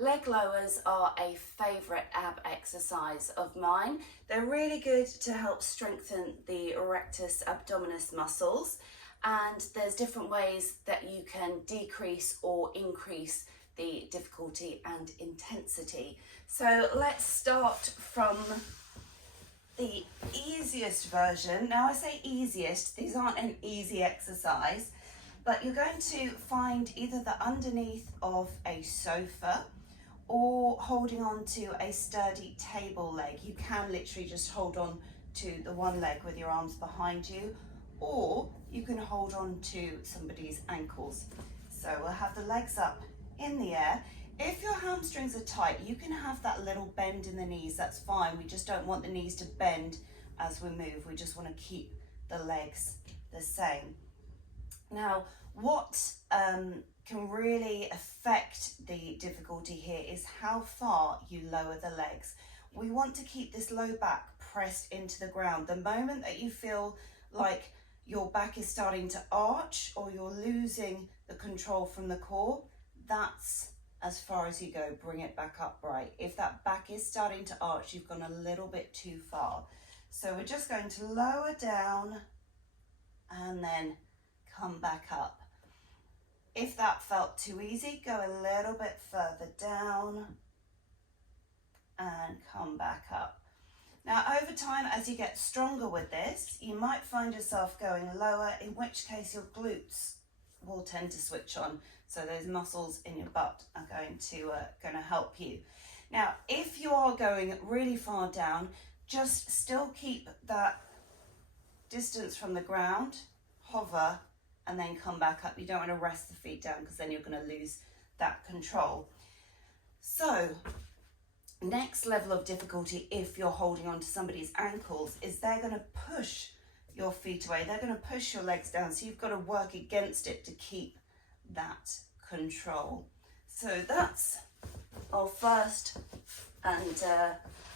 Leg lowers are a favourite ab exercise of mine. They're really good to help strengthen the rectus abdominis muscles, and there's different ways that you can decrease or increase the difficulty and intensity. So let's start from the easiest version. Now I say easiest, these aren't an easy exercise, but you're going to find either the underneath of a sofa or holding on to a sturdy table leg. You can literally just hold on to the one leg with your arms behind you, or you can hold on to somebody's ankles. So we'll have the legs up in the air. If your hamstrings are tight, you can have that little bend in the knees, that's fine. We just don't want the knees to bend as we move. We just want to keep the legs the same. Now, what can really affect the difficulty here is how far you lower the legs. We want to keep this low back pressed into the ground. The moment that you feel like your back is starting to arch or you're losing the control from the core, that's as far as you go. Bring it back upright. If that back is starting to arch, you've gone a little bit too far. So we're just going to lower down and then come back up. If that felt too easy, go a little bit further down and come back up. Now, over time, as you get stronger with this, you might find yourself going lower, in which case your glutes will tend to switch on. So those muscles in your butt are going to help you. Now, if you are going really far down, just still keep that distance from the ground, hover, and then come back up. You don't want to rest the feet down because then you're going to lose that control. So next level of difficulty, if you're holding on to somebody's ankles, is they're going to push your feet away. They're going to push your legs down. So you've got to work against it to keep that control. So that's our first and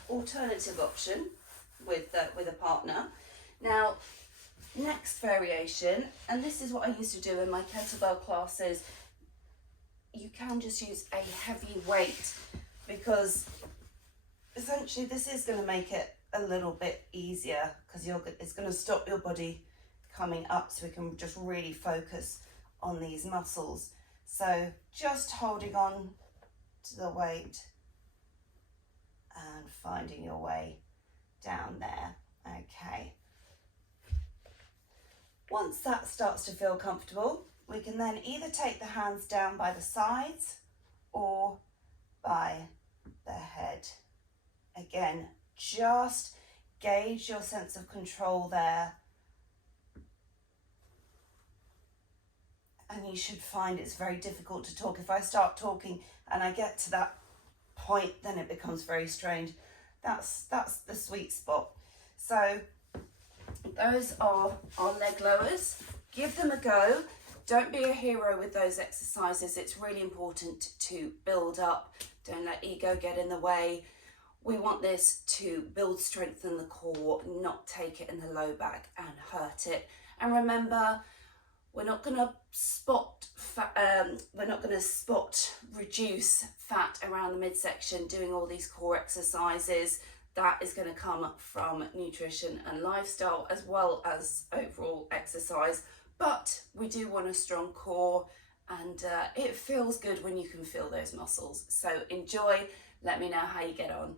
alternative option with a partner. Now, next variation, and this is what I used to do in my kettlebell classes, you can just use a heavy weight because essentially this is going to make it a little bit easier because it's going to stop your body coming up, so we can just really focus on these muscles. So just holding on to the weight and finding your way down there. Okay. Once that starts to feel comfortable, we can then either take the hands down by the sides or by the head. Again, just gauge your sense of control there. And you should find it's very difficult to talk. If I start talking and I get to that point, then it becomes very strange. That's the sweet spot. So those are our leg lowers. Give them a go. Don't be a hero with those exercises. It's really important to build up. Don't let ego get in the way. We want this to build strength in the core, not take it in the low back and hurt it. And remember, we're not going to spot reduce fat around the midsection doing all these core exercises. That is going to come from nutrition and lifestyle as well as overall exercise. But we do want a strong core, and it feels good when you can feel those muscles. So enjoy. Let me know how you get on.